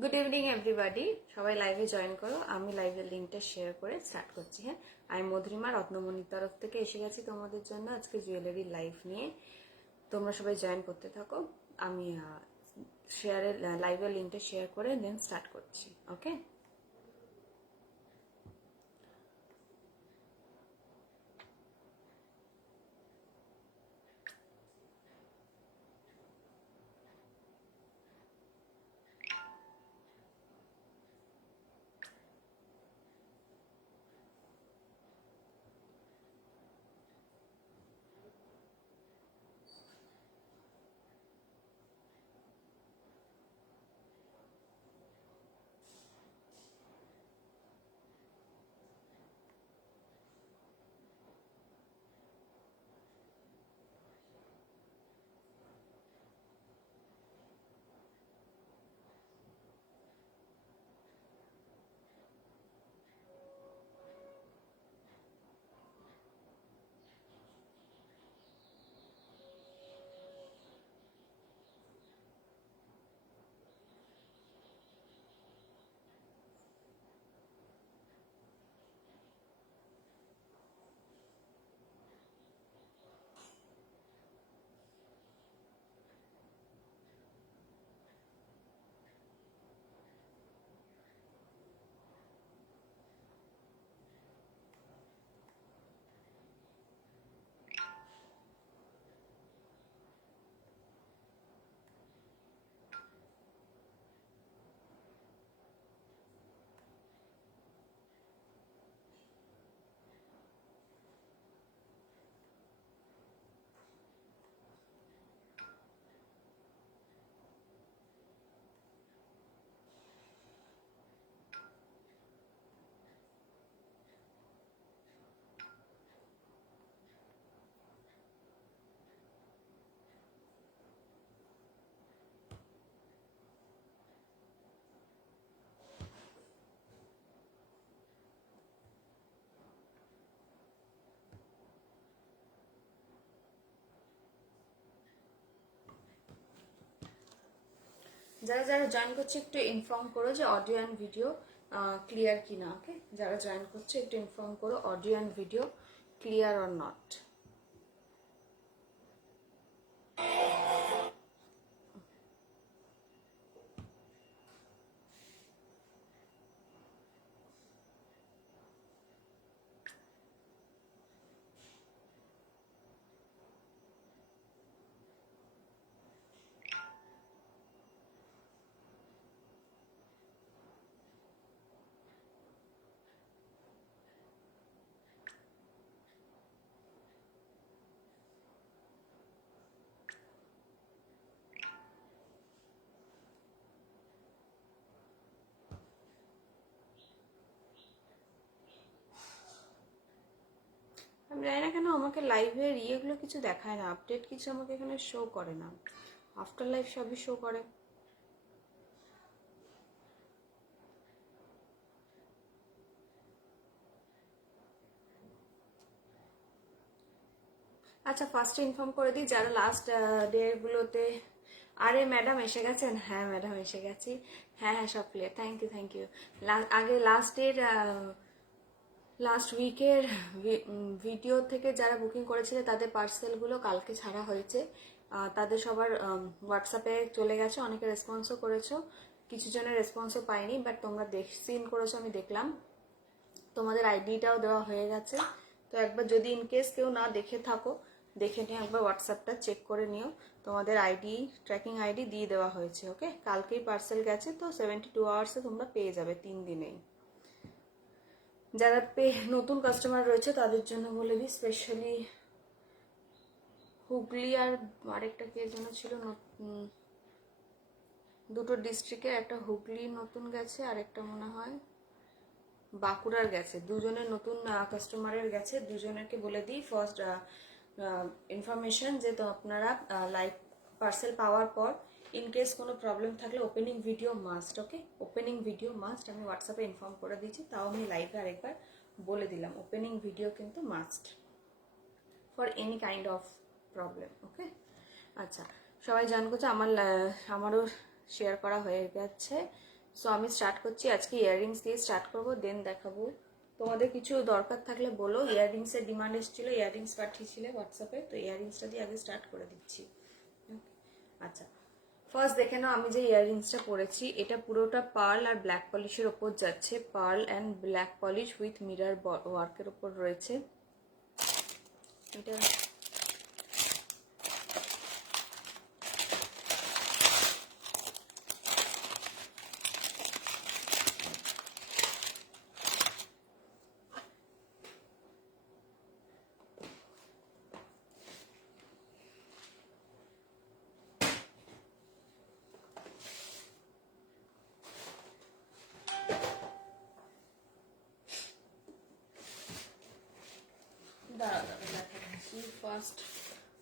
Good evening everybody, সবাই লাইভে join করো। আমি লাইভের লিঙ্কটা শেয়ার করে স্টার্ট করছি। হ্যাঁ, আমি মধুরিমা রত্নমণির তরফ থেকে এসে গেছি তোমাদের জন্য আজকে জুয়েলারি লাইভ নিয়ে। তোমরা সবাই জয়েন করতে থাকো। আমি লাইভের লিঙ্কটা শেয়ার করে দেন স্টার্ট করছি। ওকে, যারা যারা জয়েন করছে একটু ইনফর্ম করো যে অডিও অ্যান্ড ভিডিও ক্লিয়ার কিনা। ওকে, যারা জয়েন করছে একটু ইনফর্ম করো audio and video clear or not. আমি জানি না কেন আমাকে লাইভের ইয়েগুলো কিছু দেখায় না, আপডেট কিছু আমাকে এখানে শো করে না। আফটার লাইভ সবই শো করে। আচ্ছা, ফার্স্টে ইনফর্ম করে দিই যারা লাস্ট ডেগুলোতে। আরে ম্যাডাম এসে গেছেন? হ্যাঁ ম্যাডাম এসে গেছি। হ্যাঁ হ্যাঁ, সব clear, thank you thank you. আগে লাস্ট উইকের ভিডিও থেকে যারা বুকিং করেছিলে তাদের পার্সেলগুলো কালকে ছাড়া হয়েছে। তাদের সবার হোয়াটসঅ্যাপে চলে গেছে, অনেকে রেসপন্সও করেছো, কিছু জনের রেসপন্সও পাইনি, বাট তোমরা সিন করেছো, আমি দেখলাম। তোমাদের আইডিটাও দেওয়া হয়ে গেছে। তো একবার যদি ইনকেস কেউ না দেখে থাকো, দেখে নিয়ে একবার হোয়াটসঅ্যাপটা চেক করে নিও। তোমাদের আইডি, ট্র্যাকিং আইডি দিয়ে দেওয়া হয়েছে। ওকে, কালকেই পার্সেল গেছে, তো 72 আওয়ার্সে তোমরা পেয়ে যাবে, 3 দিনেই। যারা নতুন কাস্টমার রয়েছে তাদের জন্য বলে দিই, স্পেশালি হুগলি আর আরেকটা কে যেন ছিল, দুটো ডিস্ট্রিক্টের, একটা হুগলি নতুন গেছে আর একটা মনে হয় বাঁকুড়ার গেছে। দুজনের নতুন কাস্টমারের গেছে, দুজনেরকে বলে দিই ফার্স্ট ইনফরমেশন যে তো আপনারা লাইভ পার্সেল পাওয়ার পর ইনকেস কোনো প্রবলেম থাকলে ওপেনিং ভিডিও মাস্ট। ওকে, ওপেনিং ভিডিও মাস্ট। আমি হোয়াটসঅ্যাপে ইনফর্ম করে দিচ্ছি, তাও আমি লাইভে আরেকবার বলে দিলাম, ওপেনিং ভিডিও কিন্তু must for any kind of problem. Okay, আচ্ছা, সবাই জান করছে, আমারও শেয়ার করা হয়ে গেছে। সো আমি স্টার্ট করছি, আজকে ইয়াররিংস দিয়ে স্টার্ট করবো, দেন দেখাবো। তোমাদের কিছু দরকার থাকলে বলো। ইয়াররিংসের ডিমান্ড এসেছিলো, ইয়াররিংস পাঠিয়েছিলে হোয়াটসঅ্যাপে, তো ইয়াররিংসটা দিয়ে আগে স্টার্ট করে দিচ্ছি। আচ্ছা, ফার্স্ট দেখে নাও আমি যে ইয়াররিংসটা পরেছি, এটা পুরোটা পার্ল আর ব্ল্যাক পলিশের ওপর যাচ্ছে। Pearl and black polish with mirror ওয়ার্কের ওপর রয়েছে এটা। ফার্স্ট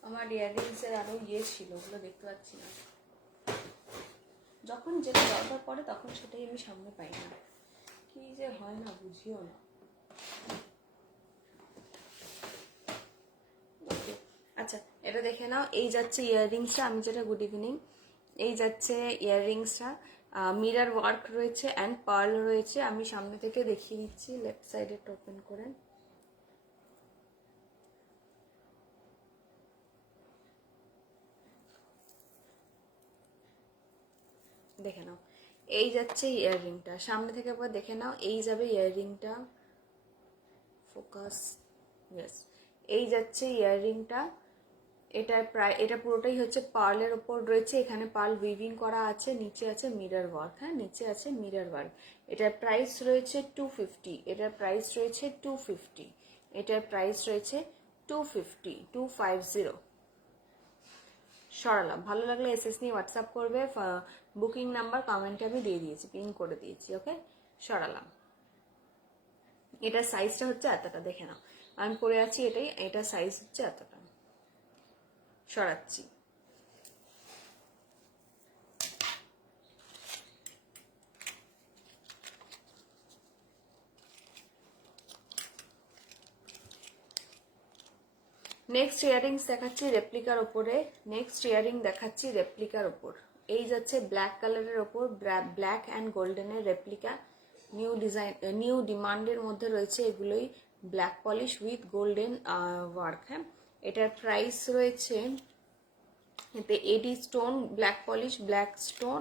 আমার ইয়াররিংসের আরও ছিল, ওগুলো দেখতে পাচ্ছি না। যখন যেটা দরকার পড়ে তখন সেটাই আমি সামনে পাই না, কি যে হয় না বুঝিও না। আচ্ছা, এটা দেখে নাও, এই যাচ্ছে ইয়াররিংসটা, আমি যেটা গুড ইভিনিং, এই যাচ্ছে ইয়াররিংসটা, মিরার ওয়ার্ক রয়েছে অ্যান্ড পার্ল রয়েছে। আমি সামনে থেকে দেখিয়ে দিচ্ছি, লেফট সাইডে ওপেন করে দেখে নাও। এই যাচ্ছে ইয়াররিংটা, সামনে থেকে একবার দেখে নাও, এই যাবে ইয়াররিংটা, ফোকাস, ইয়েস, এই যাচ্ছে ইয়াররিংটা। এটা পুরোটাই হচ্ছে পার্লের ওপর রয়েছে, এখানে পার্ল উইভিং করা আছে, নিচে আছে মিরর ওয়ার্ক। হ্যাঁ, নিচে আছে মিরর ওয়ার্ক। এটার প্রাইস রয়েছে 250, এটার প্রাইস রয়েছে 250, এটার প্রাইস রয়েছে 250। সরালাম। ভালো লাগলে এসএস নিয়ে হোয়াটসঅ্যাপ করবে, বুকিং নাম্বার কমেন্টে আমি দিয়ে দিয়েছি, পিন করে দিয়েছি। ওকে, সরালাম। এটার সাইজটা হচ্ছে এতটা, দেখে নাও, আমি পরে আছি এটাই, এটার সাইজ হচ্ছে এতটা। সরাচ্ছি। নেক্সট ইয়ারিংস দেখাচ্ছি রেপ্লিকার ওপরে, নেক্সট ইয়ারিং দেখাচ্ছি রেপ্লিকার ওপর। এই যাচ্ছে ব্ল্যাক কালারের ওপর, ব্ল্যাক অ্যান্ড গোল্ডেনের রেপ্লিকা, নিউ ডিজাইন, নিউ ডিমান্ডের মধ্যে রয়েছে এগুলোই, black polish with golden work. হ্যাঁ, এটার প্রাইস রয়েছে, এতে AD stone, black polish, black stone,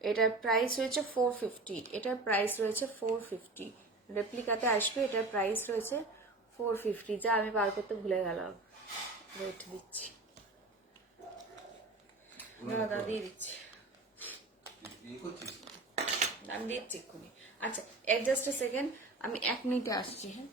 এটার প্রাইস রয়েছে 450, এটার প্রাইস রয়েছে 450। রেপ্লিকাতে আসবে, এটার প্রাইস রয়েছে 450। যা আমি বার করতে ভুলে গেলাম, ওয়েট দিচ্ছি, দাদা দিয়ে দিচ্ছি, আমি দিচ্ছি এক্ষুনি। আচ্ছা, জাস্ট এ সেকেন্ড, আমি 1 মিনিটে আসছি। হ্যাঁ,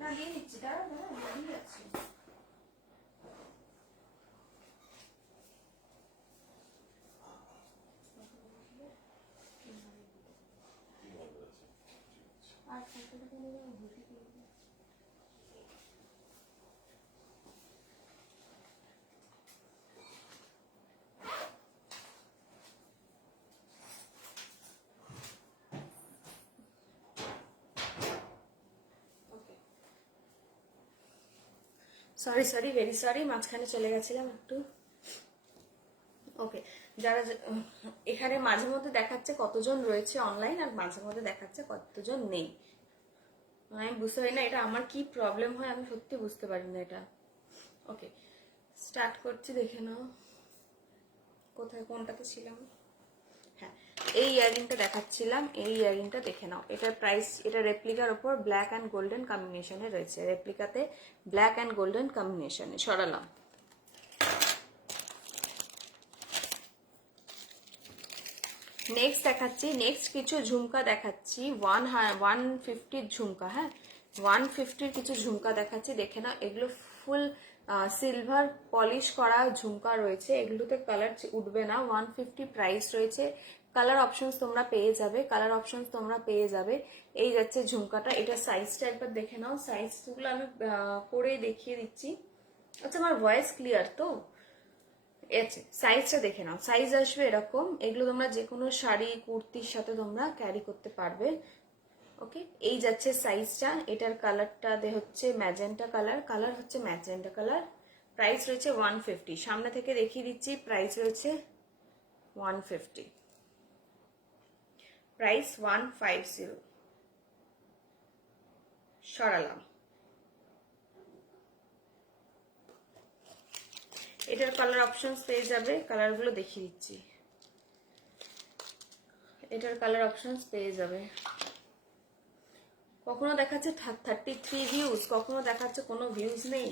না দিয়ে দিচ্ছি, দাঁড়া দাঁড়া দিয়ে যাচ্ছি। সরি ভেরি সরি, মাঝখানে চলে গেছিলাম একটু। ওকে, যারা এখানে মাঝে মধ্যে দেখাচ্ছে কতজন রয়েছে অনলাইন, আর মাঝে মধ্যে দেখাচ্ছে কতজন নেই, আমি বুঝতে পারি না এটা আমার কি প্রবলেম হয়, আমি সত্যি বুঝতে পারি না এটা। ওকে, স্টার্ট করছি, দেখে নাও কোথায় কোনটাতে ছিলাম। হ্যাঁ, এই ইয়াররিংটা দেখাচ্ছিলাম, এই ইয়াররিংটা দেখে নাও। এটার প্রাইস, এটা রেপ্লিকার ওপর ব্ল্যাক অ্যান্ড গোল্ডেন কম্বিনেশনে রয়েছে, রেপ্লিকাতে ব্ল্যাক অ্যান্ড গোল্ডেন কম্বিনেশনে। সরালাম। নেক্সট দেখাচ্ছি, নেক্সট কিছু ঝুমকা দেখাচ্ছি, 150 ঝুমকা। হ্যাঁ, 150 কিছু ঝুমকা দেখাচ্ছি, দেখে নাও। এগুলো ফুল সিলভার পলিশ করা ঝুমকা রয়েছে, এগুলোতে কালার উঠবে না। 150 প্রাইস রয়েছে। কালার অপশনস তোমরা পেয়ে যাবে, কালার অপশনস তোমরা পেয়ে যাবে। এই যাচ্ছে ঝুমকাটা, এটা সাইজটা একবার দেখে নাও। সাইজগুলো আমি করে দেখিয়ে দিচ্ছি। আচ্ছা, আমার ভয়েস ক্লিয়ার তো? আচ্ছা, সাইজটা দেখে নাও। সাইজ আসবে এরকম। এগুলো তোমরা যে কোনো শাড়ি কুর্তির সাথে তোমরা ক্যারি করতে পারবে। ওকে, এই যাচ্ছে সাইজটা। এটার কালারটা হচ্ছে ম্যাজেন্টা কালার, কালার হচ্ছে ম্যাজেন্টা কালার। প্রাইস রয়েছে 150। সামনে থেকে দেখিয়ে দিচ্ছি, প্রাইস রয়েছে 150, প্রাইস 150। সরালাম। এটার কালার অপশনস পেয়ে যাবে, কালারগুলো দেখিয়ে দিচ্ছি। এটার কালার অপশনস পেয়ে যাবে। কখনো দেখাচ্ছে 33 ভিউজ, কখনো দেখাচ্ছে কোনো ভিউজ নেই।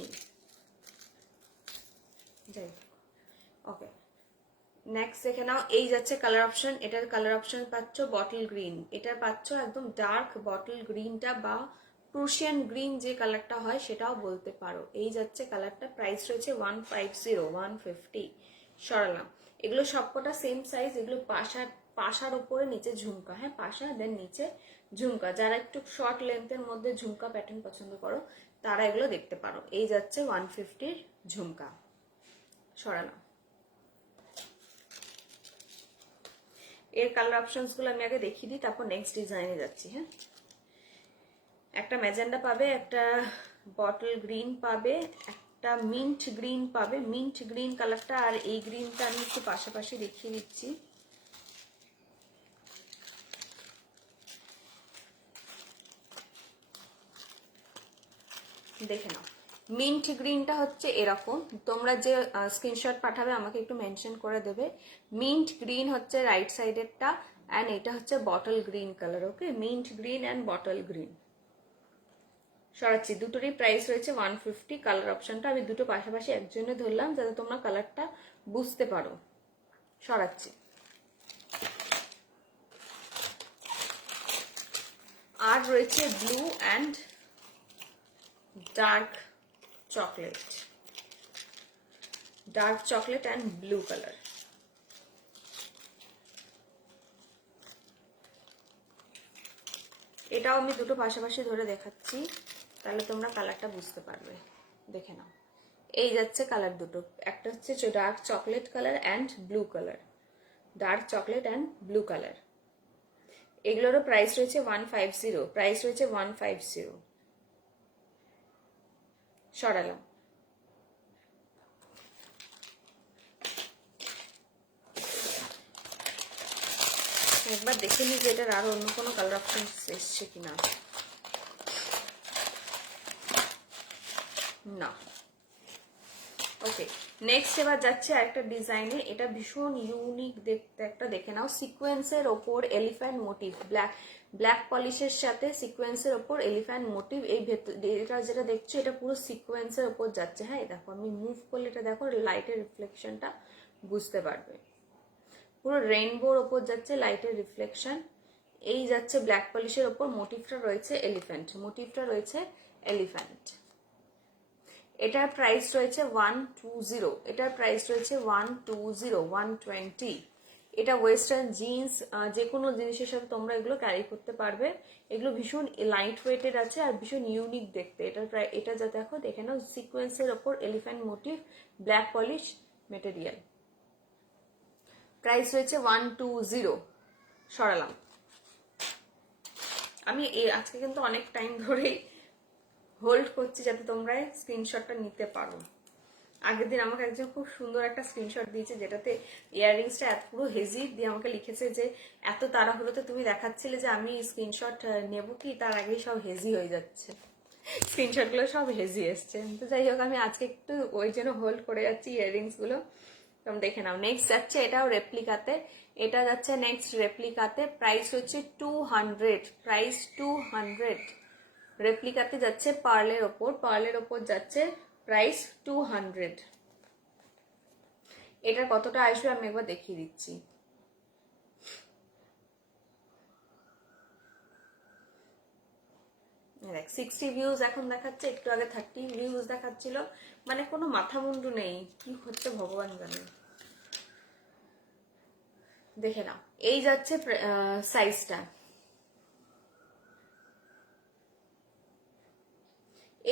যাই, ওকে, নেক্সট দেখে নাও। এই যাচ্ছে কালার অপশন। এটার কালার অপশন পাচ্ছ বটল গ্রিন, এটার পাচ্ছ একদম ডার্ক বটল গ্রিনটা, বা প্রুশিয়ান গ্রিন যে কালারটা হয় সেটাও বলতে পারো। এই যাচ্ছে কালারটা। প্রাইস রয়েছে 150, 150। সরালাম। এগুলো সবকটা সেম সাইজ। এগুলো পাশার ওপরে নিচে ঝুমকা, হ্যাঁ পাশা দেন নিচে ঝুমকা। যারা একটু শর্ট লেন্থের মধ্যে ঝুমকা প্যাটার্ন পছন্দ করো তারা এগুলো দেখতে পারো। এই যাচ্ছে 150 ঝুমকা। সরালাম। এর কালার অপশনস গুলো আমি আগে দেখিয়ে দিই, তারপর নেক্সট ডিজাইনে যাচ্ছি। হ্যাঁ, একটা ম্যাজেন্ডা পাবে, একটা বটল গ্রিন পাবে, একটা মিন্ট গ্রিন পাবে। মিন্ট গ্রিন কালারটা আর এই গ্রিনটা আমি একটু পাশাপাশি দেখিয়ে দিচ্ছি। দেখে নাও, মিন্ট গ্রিনটা হচ্ছে এরকম। তোমরা যে স্ক্রিনশট পাঠাবে আমাকে একটু মেনশন করে দেবে। মিন্ট গ্রিন হচ্ছে রাইট সাইডেরটা, অ্যান্ড এটা হচ্ছে bottle green colour. Okay, mint green and bottle green. সরাচ্ছি। দুটোরই প্রাইস রয়েছে 150। কালার অপশনটা আমি দুটো পাশাপাশি একজনে ধরলাম যাতে তোমরা কালারটা বুঝতে পারো। সরাচ্ছি। আর রয়েছে blue and dark chocolate, dark chocolate and blue colour. এটাও আমি দুটো পাশাপাশি ধরে দেখাচ্ছি, তাহলে তোমরা কালারটা বুঝতে পারবে। দেখে নাও, এই যাচ্ছে কালার দুটো। একটা হচ্ছে dark chocolate colour and blue colour, dark chocolate and blue colour. এগুলোরও প্রাইস রয়েছে 150, প্রাইস রয়েছে 150। সরালাম। একবার দেখে নিই যে এটার আরো অন্য কোনো কালার অপশন এসছে কিনা। না। ওকে, নেক্সট এবার যাচ্ছে একটা ডিজাইনে। এটা ভীষণ ইউনিক দেখতে, একটা দেখে নাও। সিকোয়েন্সের ওপর এলিফ্যান্ট মোটিভ, ব্ল্যাক পলিশের সাথে সিকোয়েন্সের ওপর এলিফ্যান্ট মোটিভ। এই এটা যেটা দেখছো এটা পুরো সিকোয়েন্সের ওপর যাচ্ছে। হ্যাঁ দেখো, আমি মুভ করলে এটা দেখো, লাইটের রিফ্লেকশনটা বুঝতে পারবে। পুরো রেইনবোর ওপর যাচ্ছে লাইটের রিফ্লেকশন। এই যাচ্ছে ব্ল্যাক পলিশের ওপর, মোটিভটা রয়েছে এলিফ্যান্ট, মোটিভটা রয়েছে এলিফ্যান্ট। এটার প্রাইস রয়েছে 120, এটার প্রাইস রয়েছে 120, 120। এটা ওয়েস্টার্ন জিন্স যে কোনো জিনিসের সাথে তোমরা এগুলো ক্যারি করতে পারবে। এগুলো ভীষণ লাইট ওয়েটেড আছে আর ভীষণ ইউনিক দেখতে। এটা যা দেখো, দেখে নাও, সিকোয়েন্সের ওপর elephant motif, black polish material. Price রয়েছে 120। সরালাম। আমি আজকে কিন্তু অনেক টাইম ধরেই হোল্ড করছি যাতে তোমরা স্ক্রিনশটটা নিতে পারো। আগের দিন আমাকে একজন খুব সুন্দর একটা স্ক্রিনশট দিয়েছে, যেটাতে ইয়াররিংসটা এত পুরো হেজি দিয়ে আমাকে লিখেছে যে এত তাড়াহুড়োতে তুমি দেখাচ্ছিলে যে আমি স্ক্রিনশট নেবো কি, তার আগেই সব হেজি হয়ে যাচ্ছে। স্ক্রিনশটগুলো সব হেজি এসছে। তো যাই হোক, আমি আজকে একটু ওই জন্য হোল্ড করে যাচ্ছি ইয়াররিংসগুলো। তোমরা দেখে নাও। নেক্সট যাচ্ছে এটাও রেপ্লিকাতে, এটা যাচ্ছে নেক্সট রেপ্লিকাতে। প্রাইস হচ্ছে 200, প্রাইস 200। রেপ্লিকাতে যাচ্ছে পার্লের ওপর, পার্লের ওপর যাচ্ছে প্রাইস 200। এটা কতটা আসবে আমি একবার দেখিয়ে দিচ্ছি। দেখ 60 ভিউজ এখন দেখাচ্ছে, একটু আগে 30 ভিউজ দেখাচ্ছিল, মানে কোনো মাথা মুন্ডু নেই, কি হচ্ছে ভগবান জানে। দেখে নাও, এই যাচ্ছে সাইজটা,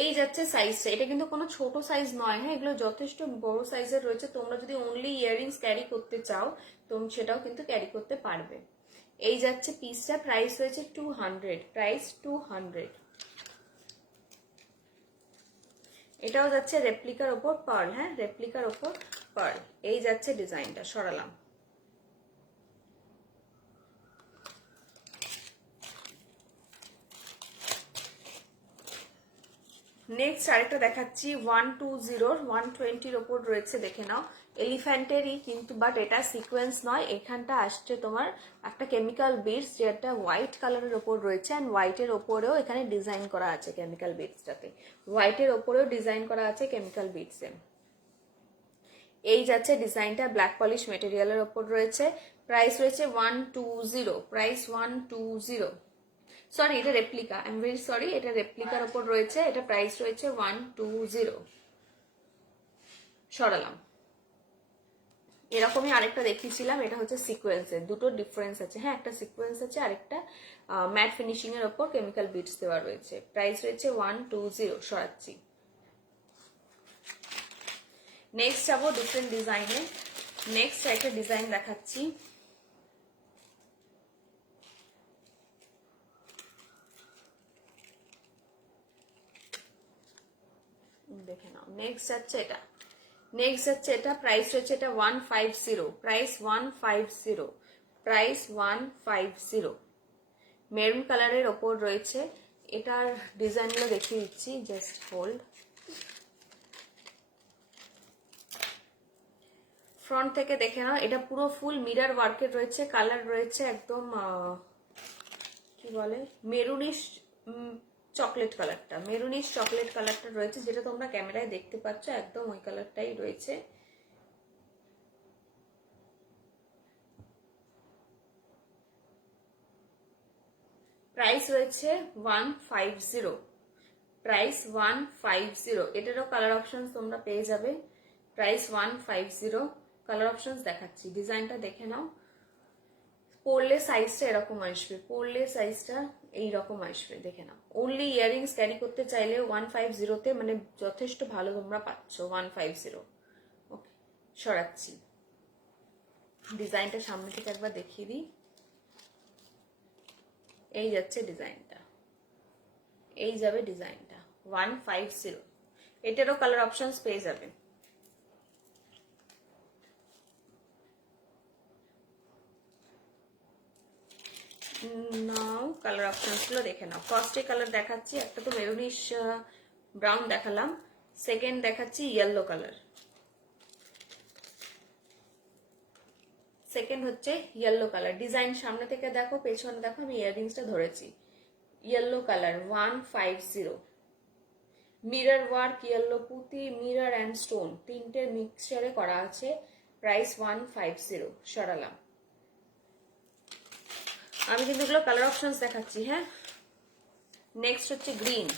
এই যাচ্ছে সাইজটা। এটা কিন্তু কোনো ছোট সাইজ নয়, হ্যাঁ, এগুলো যথেষ্ট বড় সাইজের রয়েছে। তোমরা যদি অনলি ইয়াররিংস ক্যারি করতে চাও তুমি সেটাও কিন্তু ক্যারি করতে পারবে। এই যাচ্ছে পিসটা, প্রাইস হয়েছে 200, প্রাইস 200। এটাও যাচ্ছে রেপ্লিকার ওপর পার্ল, হ্যাঁ, রেপ্লিকার ওপর পার্ল। এই যাচ্ছে ডিজাইনটা, সরালাম। নেক্সট আরেকটা দেখাচ্ছি 120, 120-র ওপর রয়েছে, দেখে নাও। এলিফ্যান্টেরই কিন্তু, বাট এটা সিকোয়েন্স নয়, এখানটা আসছে তোমার একটা কেমিক্যাল বিটস, যেটা হোয়াইট কালারের ওপর রয়েছে, অ্যান্ড হোয়াইটের ওপরেও এখানে ডিজাইন করা আছে কেমিক্যাল বিটসটাতে, হোয়াইটের ওপরেও ডিজাইন করা আছে কেমিক্যাল বিটসে। এই যাচ্ছে ডিজাইনটা, ব্ল্যাক পলিশ মেটেরিয়ালের ওপর রয়েছে, প্রাইস রয়েছে 120, প্রাইস 120। সরি, এটা replica, I am very sorry, এটা রেপ্লিকার ওপর রয়েছে, এটা প্রাইস রয়েছে 120। সরালাম। এরকমই আরেকটা দেখিয়েছিলাম, এটা হচ্ছে সিকোয়েন্সের, দুটো ডিফারেন্স আছে, হ্যাঁ, একটা সিকোয়েন্স আছে, আরেকটা ম্যাট ফিনিশিং এর ওপর কেমিক্যাল বিটস দেওয়া রয়েছে, প্রাইস রয়েছে 120। সরাচ্ছি। নেক্সট যাবো ডিফারেন্ট ডিজাইনে। নেক্সট একটা ডিজাইন দেখাচ্ছি, দেখে নাও। নেক্সট যাচ্ছে এটা, নেক্সট যাচ্ছে এটা, প্রাইস হচ্ছে এটা 150, প্রাইস 150, প্রাইস 150। মেরুন কালারের ওপর রয়েছে, এটার ডিজাইনগুলো দেখিয়ে দিচ্ছি, জাস্ট হোল্ড। ফ্রন্ট থেকে দেখে নাও, এটা পুরো ফুল মিরর ওয়ার্কের রয়েছে, কালার রয়েছে একদম কি বলে মেরুনিশ চকলেট কালারটা, মেরুনিশ চকলেট কালারটা রয়েছে, যেটা তোমরা ক্যামেরায় দেখতে পাচ্ছ, একদম ওই কালারটাই রয়েছে। প্রাইস রয়েছে 150, প্রাইস 150। এটারও কালার অপশন তোমরা পেয়ে যাবে, প্রাইস 150। কালার অপশন দেখাচ্ছি, ডিজাইনটা দেখে নাও। পরলে সাইজটা এরকম আসবে, পরলে সাইজটা এইরকম আসবে, দেখে নাও। অনলি ইয়াররিংস ক্যারি করতে চাইলে 150-তে মানে যথেষ্ট ভালো তোমরা পাচ্ছ, 150। ওকে, সরাচ্ছি। ডিজাইনটা সামনে থেকে একবার দেখিয়ে দিই। এই যাচ্ছে ডিজাইনটা, এই যাবে ডিজাইনটা 150। এটারও কালার অপশনস পেয়ে যাবে। নাও কালার অপশনস গুলো দেখে নাও। ফার্স্টে কালার দেখাচ্ছি, একটা তো মেরুনিশ ব্রাউন দেখালাম, সেকেন্ড দেখাচ্ছি ইয়েলো কালার, সেকেন্ড হচ্ছে ইয়েলো কালার। ডিজাইন সামনে থেকে দেখো, পেছনে দেখো, আমি ইয়াররিংসটা ধরেছি। Yellow colour 150, mirror work, yellow পুঁতি, মিরর অ্যান্ড স্টোন, তিনটে মিক্সচারে করা আছে, প্রাইস 150। সরালাম। আমি কিন্তু এগুলো কালার অপশনস দেখাচ্ছি, হ্যাঁ। নেক্সট হচ্ছে গ্রিন,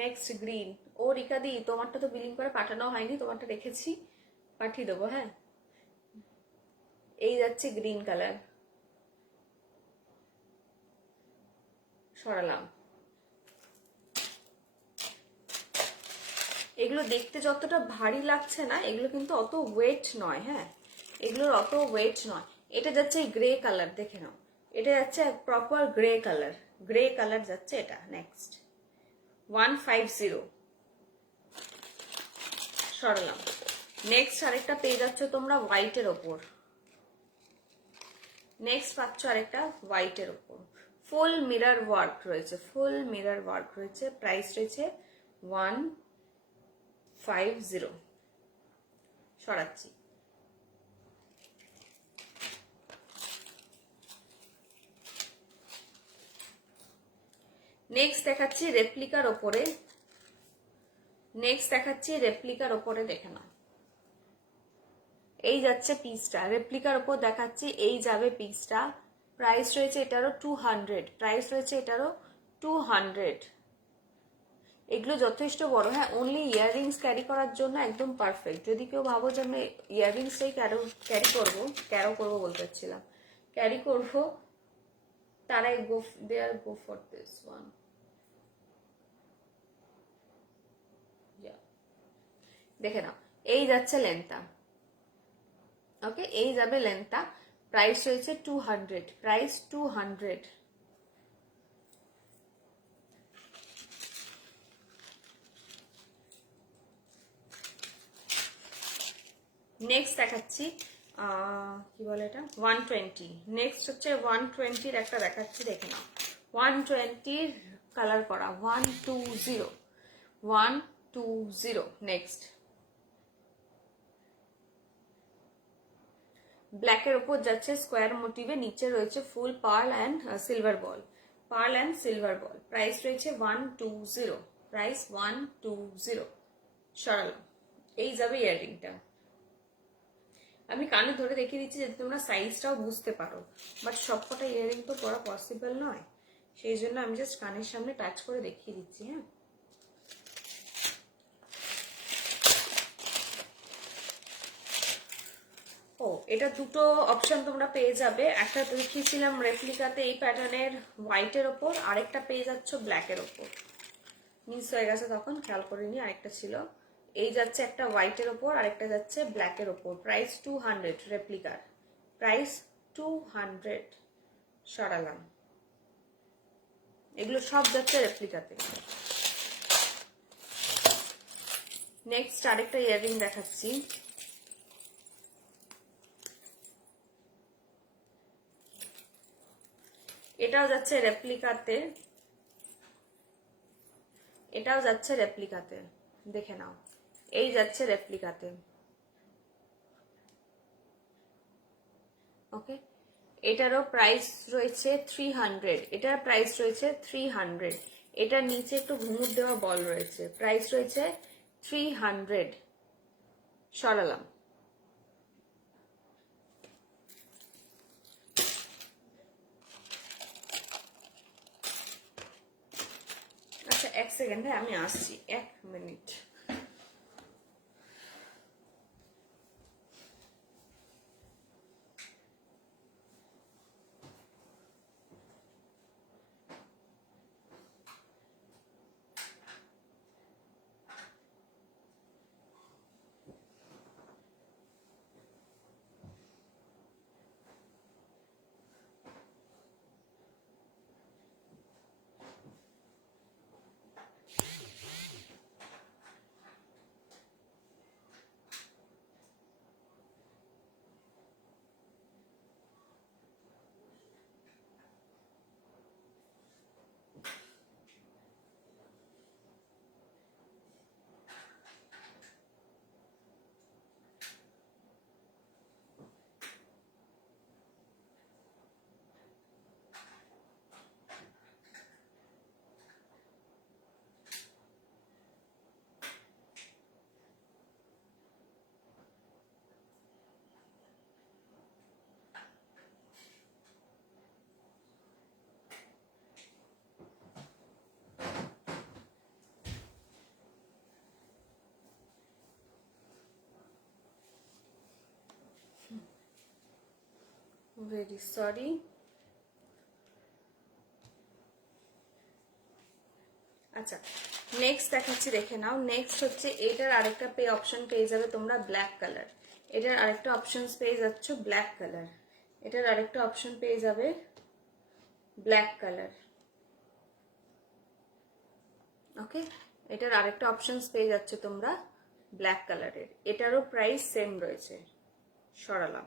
নেক্সট গ্রিন। ও রিকাদি, তোমারটা তো বিলিং করে পাঠানো হয়নি, তোমারটা রেখেছি, পাঠিয়ে দেবো, হ্যাঁ। এই যাচ্ছে গ্রিন কালার, সরালাম। এগুলো দেখতে যতটা ভারী লাগছে না, এগুলো কিন্তু অত ওয়েট নয়, হ্যাঁ, এগুলোর অত ওয়েট নয়। এটা যাচ্ছে গ্রে কালার, দেখে নাও, এটা যাচ্ছে proper grey colour, grey colour যাচ্ছে এটা। নেক্সট 150, সরালাম। নেক্সট আরেকটা পেয়ে যাচ্ছ তোমরা হোয়াইটের ওপর, নেক্সট পাচ্ছ আরেকটা হোয়াইটের ওপর, ফুল মিরর ওয়ার্ক রয়েছে, ফুল মিরর ওয়ার্ক রয়েছে, প্রাইস রয়েছে 150। সরাচ্ছি। নেক্সট দেখাচ্ছি রেপ্লিকার ওপরে, নেক্সট দেখাচ্ছি রেপ্লিকার ওপরে, দেখে নাও। এই যাচ্ছে পিসটা, রেপ্লিকার ওপর দেখাচ্ছি, এই যাবে পিসটা, প্রাইস রয়েছে এটারও 200, প্রাইস রয়েছে এটারও 200। এগুলো যথেষ্ট বড়, হ্যাঁ, অনলি ইয়াররিংস ক্যারি করার জন্য একদম পারফেক্ট। যদি কেউ ভাবো যে আমি ইয়াররিংসটাই ক্যারি করবো বলতে চাচ্ছিলাম, ক্যারি করবো, তারাই গো ফর দিস ওয়ান। দেখে নাও, এই যাচ্ছে লেন্থটা, ওকে, এই যাবে লেন্থটা। প্রাইস রয়েছে 200, প্রাইস 200। নেক্সট দেখাচ্ছি কি বলে এটা, 120। নেক্সট হচ্ছে 120-র একটা দেখাচ্ছি, দেখে নাও। 120-র কালার করা, 120। নেক্সট ব্ল্যাকের উপর যাচ্ছে স্কোয়ার মোটিভে, নিচে রয়েছে full pearl and silver ball, pearl and silver ball. Price রয়েছে 120, প্রাইস 120। সরালাম, এই যাবে ইয়াররিংটা। আমি কানে ধরে দেখিয়ে দিচ্ছি যাতে তোমরা সাইজটাও বুঝতে পারো, বাট সবকটা ইয়াররিং তো পরা পসিবল নয়, সেই জন্য আমি জাস্ট কানের সামনে টাচ করে দেখিয়ে দিচ্ছি। হ্যাঁ, ও, এটা দুটো অপশন তোমরা পেয়ে যাবে। একটা দেখিয়েছিলাম রেপ্লিকাতে এই প্যাটার্নের হোয়াইটের ওপর, আরেকটা পেয়ে যাচ্ছ ব্ল্যাকের ওপর। মিস হয়ে গেছে তখন, খেয়াল করিনি, আরেকটা ছিল। এই যাচ্ছে একটা হোয়াইটের ওপর, আরেকটা যাচ্ছে ব্ল্যাকের ওপর। Price 200 রেপ্লিকার, price 200। সরালাম, এগুলো সব যাচ্ছে রেপ্লিকাতে। নেক্সট আরেকটা ইয়াররিং দেখাচ্ছি, এটাও যাচ্ছে রেপ্লিকাতে, এটাও যাচ্ছে রেপ্লিকাতে, দেখে নাও, এই যাচ্ছে রেপ্লিকাতে। ওকে, এটারও প্রাইস রয়েছে 300, এটার প্রাইস রয়েছে 300। এটার নিচে একটু ঘুঙুর দেওয়া বল রয়েছে, প্রাইস রয়েছে 300। সরালাম, আচ্ছা 1 সেকেন্ড, আমি আসছি, 1 মিনিট। Very sorry. আচ্ছা, নেক্সট দেখাচ্ছি, দেখে নাও। নেক্সট হচ্ছে এটার আরেকটা অপশন পেয়ে যাবে তোমরা, ব্ল্যাক কালার। এটার আরেকটা অপশন পেয়ে যাচ্ছ ব্ল্যাক কালার, এটার আরেকটা অপশন পেয়ে যাবে ব্ল্যাক কালার। ওকে, এটার আরেকটা অপশন পেয়ে যাচ্ছে তোমরা ব্ল্যাক কালারের। এটারও প্রাইস সেম রয়েছে। সরালাম,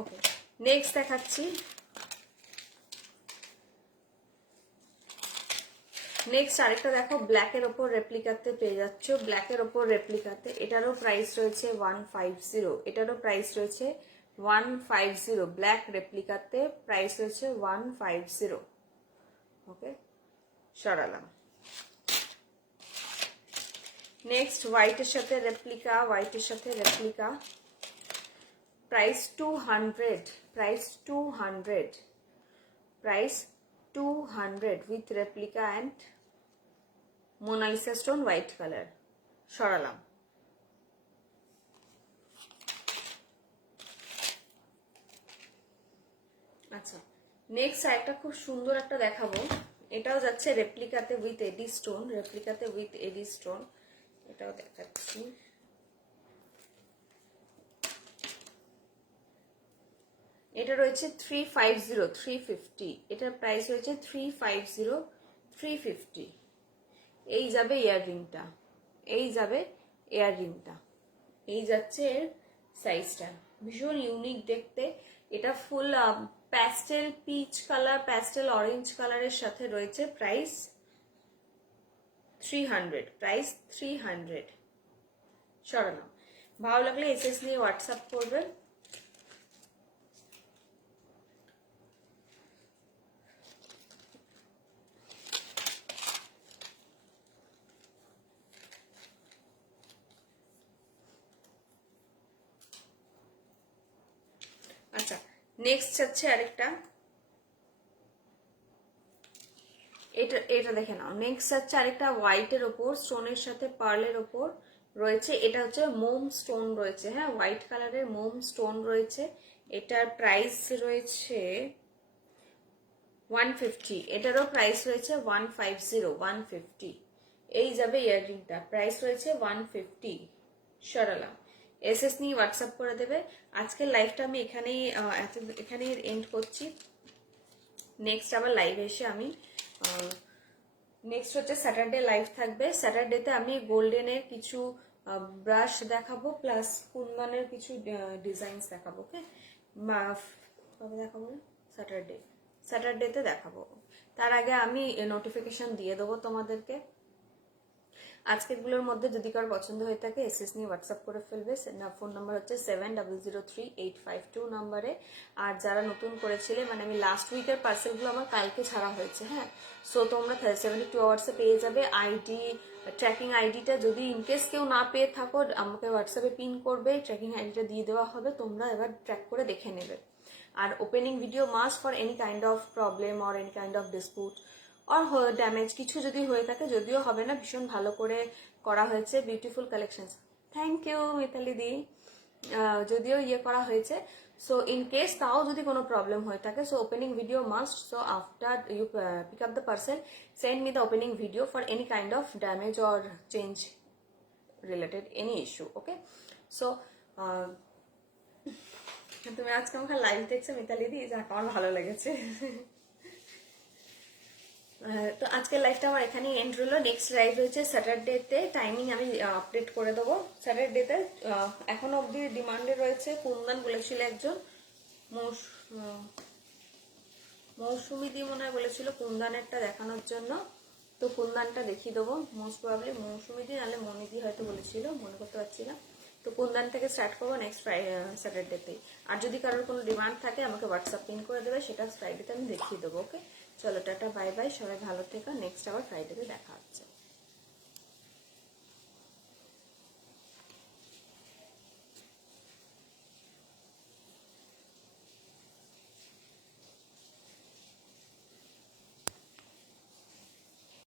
ওকে। নেক্সট দেখাচ্ছি, নেক্সট আরেকটা দেখো, ব্ল্যাকের ওপর রেপ্লিকাতে পেয়ে যাচ্ছ, ব্ল্যাকের ওপর রেপ্লিকাতে। এটারও প্রাইস রয়েছে 150, এটারও প্রাইস রয়েছে 150। ব্ল্যাক রেপ্লিকাতে প্রাইস রয়েছে 150। ওকে, সরালাম। নেক্সট হোয়াইটের সাথে রেপ্লিকা, হোয়াইটের সাথে replica, price 200, price 200, price 200 with replica and Mona Lisa stone white colour. সরালাম। আচ্ছা, নেক্সট একটা খুব সুন্দর একটা দেখাবো, এটাও যাচ্ছে রেপ্লিকাতে উইথ এডি স্টোন, রেপ্লিকাতে উইথ এডি স্টোন, এটাও দেখাচ্ছি। এটা রয়েছে 350, 350, এটার প্রাইস রয়েছে 350, 350। এই যাবে ইয়াররিংটা, এই যাবে ইয়াররিংটা, এই যাচ্ছে এর সাইজটা, ভীষণ ইউনিক দেখতে। এটা full pastel peach colour, pastel orange কালারের সাথে রয়েছে। Price 300, price 300। সরালাম। ভালো লাগলে এসএস নিয়ে হোয়াটসঅ্যাপ করবেন। আচ্ছা, নেক্সট হচ্ছে আরেকটা, এটা এটা দেখে নাও। নেক্সট হচ্ছে আরেকটা হোয়াইটের ওপর স্টোনের সাথে পার্লের ওপর রয়েছে, এটা হচ্ছে মোম স্টোন রয়েছে, হ্যাঁ হোয়াইট কালারের মোম স্টোন রয়েছে। এটার প্রাইস রয়েছে 150, এটারও প্রাইস রয়েছে 150, 150। এই যাবে ইয়াররিংটা, প্রাইস রয়েছে 150। সরালাম। এসএস নিয়ে হোয়াটসঅ্যাপ করে দেবে। আজকের লাইভটা আমি এখানেই এন্ড করছি। নেক্সট আবার লাইভে এসে আমি নেক্সট হচ্ছে স্যাটারডে লাইভ থাকবে। স্যাটারডেতে আমি গোল্ডেনের কিছু ব্রাশ দেখাবো, প্লাস কুন্দনের কিছু ডিজাইনস দেখাবো। ওকে, কবে দেখাবো? স্যাটারডেতে দেখাবো। তার আগে আমি নোটিফিকেশন দিয়ে দেবো তোমাদেরকে। আজকেরগুলোর মধ্যে যদি কারোর পছন্দ হয়ে থাকে এসএস নিয়ে হোয়াটসঅ্যাপ করে ফেলবে। ফোন নাম্বার হচ্ছে 700385 নাম্বারে। আর যারা নতুন করেছিলে, মানে আমি লাস্ট উইকের পার্সেলগুলো আমার কালকে ছাড়া হয়েছে, হ্যাঁ, সো তোমরা 72 আওয়ার্সে পেয়ে যাবে। আইডি ট্র্যাকিং আইডিটা যদি ইনকেস কেউ না পেয়ে থাকো আমাকে হোয়াটসঅ্যাপে পিন করবে, ট্র্যাকিং আইডিটা দিয়ে দেওয়া হবে, তোমরা এবার ট্র্যাক করে দেখে নেবে। আর opening video must for any kind of problem or any kind of dispute or damage কিছু যদি হয়ে থাকে, যদিও হবে না, ভীষণ ভালো করে করা হয়েছে, beautiful collections. Thank you Mitali di. যদিও করা হয়েছে, সো ইন কেস তাও যদি কোনো প্রবলেম হয়ে থাকে, so opening video must. So after you pick up the parcel, send me the opening video for any kind of damage or change related any issue. Okay, so তুমি আজকে আমাকে live দেখছো মিতালি দি, যাক আমার ভালো লেগেছে। তো আজকের লাইভটা আমার এখানেই এন্ড হলো। নেক্সট লাইভ হচ্ছে স্যাটারডেতে, টাইমিং আমি আপডেট করে দেবো। স্যাটারডেতে এখনো অবধি ডিমান্ডে রয়েছে, কুন্দন বলেছিল একজন, মৌসুমি দি মনে হয় বলেছিল কুন্দানেরটা দেখানোর জন্য, তো কুন্দানটা দেখিয়ে দেবো। মোস্ট প্রবাবলি মৌসুমি দি নাহলে মনিদি হয়তো বলেছিল, মনে করতে পারছি না। তো কুন্দান থেকে স্টার্ট করবো নেক্সট স্যাটারডেতেই। আর যদি কারোর কোনো ডিমান্ড থাকে আমাকে হোয়াটসঅ্যাপ পিন করে দেবে, সেটা ফ্রাইডেতে আমি দেখিয়ে দেবো। ওকে, চলো টাটা, বাই বাই, সবাই ভালো থেকো। নেক্সট আবার ফ্রাইডেতে দেখা হচ্ছে।